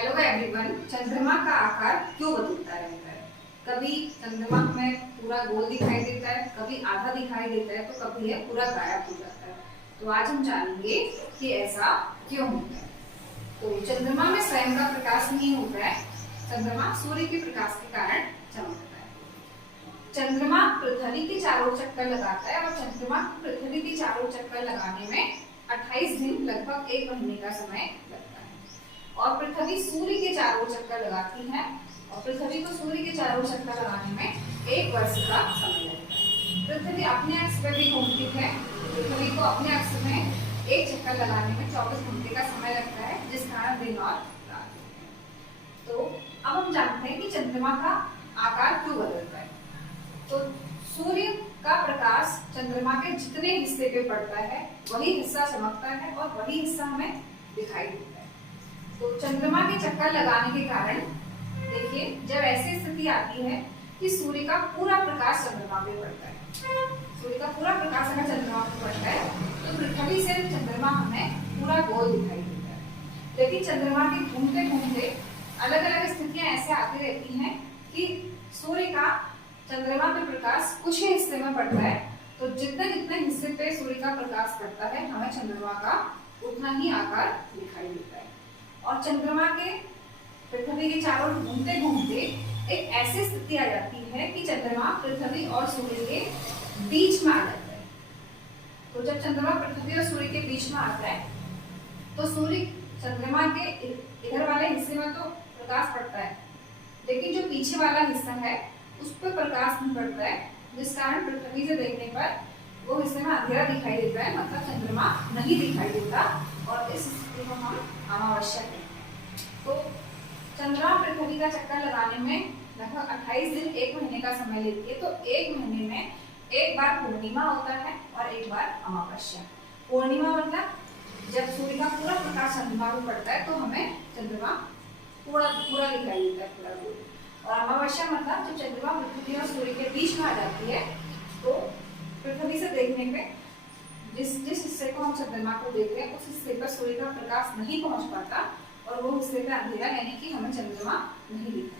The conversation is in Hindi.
Hello everyone. चंद्रमा का आकार क्यों बदलता रहता है? कभी चंद्रमा हमें पूरा गोल दिखाई देता है, कभी आधा दिखाई देता है, तो कभी यह पूरा गायब हो जाता है। तो आज हम जानेंगे कि ऐसा क्यों होता है। तो चंद्रमा में स्वयं का प्रकाश नहीं होता है, चंद्रमा सूर्य के प्रकाश के कारण चमकता है। चंद्रमा पृथ्वी के चारों चक्कर लगाता है और चंद्रमा पृथ्वी के चारों चक्कर लगाने में 28 दिन लगभग 1 महीने का समय लगता है। और पृथ्वी सूर्य के चारों चक्कर लगाती है और पृथ्वी को सूर्य के चारों चक्कर लगाने में 1 वर्ष का समय लगता है। पृथ्वी अपने अक्ष पर भी घूमती है, पृथ्वी को अपने अक्ष में एक चक्कर लगाने में 24 घंटे का समय लगता है, जिस कारण दिन और रात होते हैं। तो अब हम जानते हैं कि चंद्रमा का आकार क्यों बदलता है। तो सूर्य का प्रकाश चंद्रमा के जितने हिस्से पे पड़ता है वही हिस्सा चमकता है और वही हिस्सा हमें दिखाई देता है। तो चंद्रमा के चक्कर लगाने के कारण देखिए, जब ऐसी स्थिति आती है कि सूर्य का पूरा प्रकाश चंद्रमा पे पड़ता है, सूर्य का पूरा प्रकाश अगर चंद्रमा पे पड़ता है तो पृथ्वी से चंद्रमा हमें पूरा गोल दिखाई देता है। लेकिन चंद्रमा के घूमते घूमते अलग अलग स्थितियां ऐसे आती रहती हैं कि सूर्य का चंद्रमा पे प्रकाश कुछ ही हिस्से में पड़ता है, तो जितने जितने हिस्से पे सूर्य का प्रकाश पड़ता है हमें चंद्रमा का उतना ही आकार दिखाई देता है। और चंद्रमा के पृथ्वी के चारों घूमते घूमते एक ऐसी स्थिति आ जाती है कि चंद्रमा पृथ्वी और सूर्य के बीच में आ जाता है। तो जब चंद्रमा पृथ्वी और सूर्य के बीच में आता है तो सूर्य चंद्रमा के इधर वाले हिस्से में तो प्रकाश पड़ता है, लेकिन जो पीछे वाला हिस्सा है उस पर प्रकाश नहीं पड़ता है, जिस कारण पृथ्वी से देखने पर वो हिस्से में अंधेरा दिखाई देता है, मतलब चंद्रमा नहीं दिखाई देता और इस स्थिति को हम अमावस्या कहते हैं। तो चंद्रमा पृथ्वी का चक्कर लगाने में लगभग 28 दिन 1 महीने का समय लेती है। तो 1 महीने में एक बार पूर्णिमा होता है और एक बार अमावस्या। पूर्णिमा मतलब जब सूर्य का पूरा प्रकाश चंद्रमा पर पड़ता है तो हमें चंद्रमा पूरा दिखाई देता है, पूरा गोल। और अमावस्या मतलब जब चंद्रमा पृथ्वी और सूर्य के बीच में आ जाती है तो पृथ्वी से देखने पे जिस हिस्से को हम चंद्रमा को देखते हैं उस हिस्से पर सूर्य का प्रकाश नहीं पहुंच पाता और वो हिस्से पे अंधेरा, यानी कि हमें चंद्रमा नहीं दिखता।